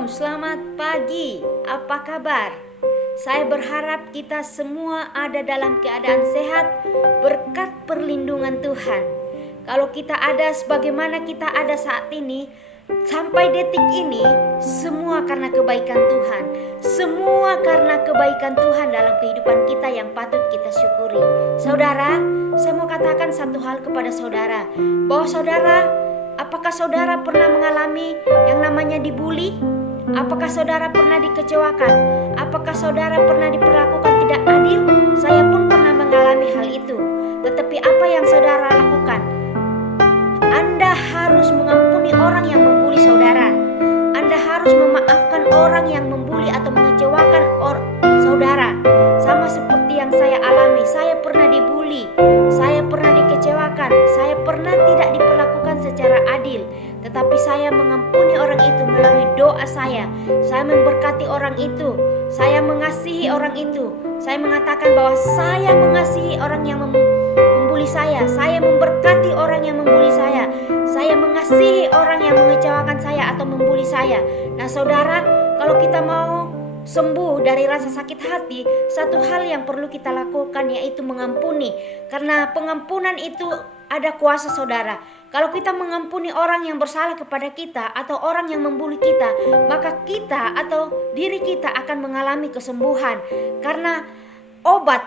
Shalom, selamat pagi. Apa kabar? Saya berharap kita semua ada dalam keadaan sehat berkat perlindungan Tuhan. Kalau kita ada sebagaimana kita ada saat ini, sampai detik ini, semua karena kebaikan Tuhan. Semua karena kebaikan Tuhan dalam kehidupan kita yang patut kita syukuri. Saudara, saya mau katakan satu hal kepada saudara, bahwa apakah saudara pernah mengalami yang namanya dibully? Apakah saudara pernah dikecewakan? Apakah saudara pernah diperlakukan tidak adil? Saya pun pernah mengalami hal itu. Tetapi apa yang saudara lakukan? Anda harus mengampuni orang yang membuli saudara. Anda harus memaafkan orang yang membuli atau mengecewakan saudara. Sama seperti yang saya alami. Saya pernah dibully, saya pernah dikecewakan, saya pernah tidak diperlakukan secara adil. Tetapi saya mengampuni orang itu melalui doa saya. Saya memberkati orang itu. Saya mengasihi orang itu. Saya mengatakan bahwa saya mengasihi orang yang membuli saya. Saya memberkati orang yang membuli saya. Saya mengasihi orang yang mengecewakan saya atau membuli saya. Nah saudara, kalau kita mau sembuh dari rasa sakit hati, satu hal yang perlu kita lakukan yaitu mengampuni. Karena pengampunan itu ada kuasa saudara. Kalau kita mengampuni orang yang bersalah kepada kita atau orang yang membuli kita, maka kita atau diri kita akan mengalami kesembuhan. Karena obat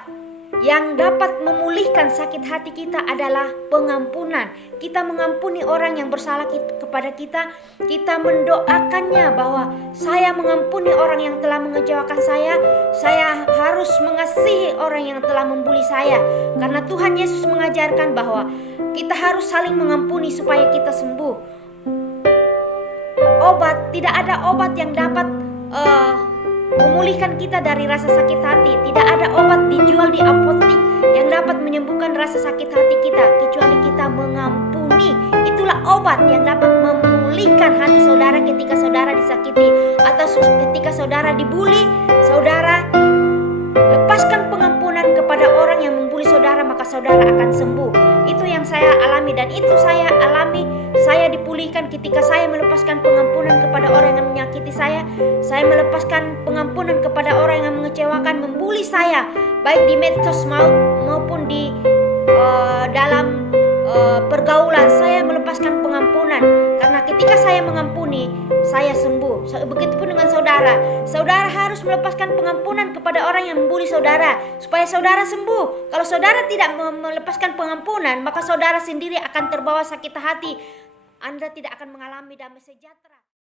yang dapat memulihkan sakit hati kita adalah pengampunan. Kita mengampuni orang yang bersalah kepada kita. Kita mendoakannya bahwa saya mengampuni orang yang telah mengecewakan saya. Saya harus mengasihi orang yang telah membuli saya. Karena Tuhan Yesus mengajarkan bahwa kita harus saling mengampuni supaya kita sembuh. Tidak ada obat yang dapat memulihkan kita dari rasa sakit hati. Tidak ada obat dijual di apotek yang dapat menyembuhkan rasa sakit hati kita kecuali kita mengampuni. Itulah obat yang dapat memulihkan hati saudara ketika saudara disakiti atau ketika saudara dibully. Saudara lepaskan pengampunan kepada orang yang membuli saudara, maka saudara akan sembuh. Itu yang saya alami dan itu saya alami. Saya dipulihkan ketika saya melepaskan pengampunan kepada orang yang menyakiti saya. Saya melepaskan pengampunan kepada orang yang mengecewakan, membuli saya, baik di medsos maupun di dalam pergaulan. Saya melepaskan pengampunan karena ketika saya mengampuni, saya sembuh. Begitupun dengan saudara. Saudara harus melepaskan pengampunan kepada orang yang membuli saudara supaya saudara sembuh. Kalau saudara tidak melepaskan pengampunan, maka saudara sendiri akan terbawa sakit hati. Anda tidak akan mengalami damai sejahtera.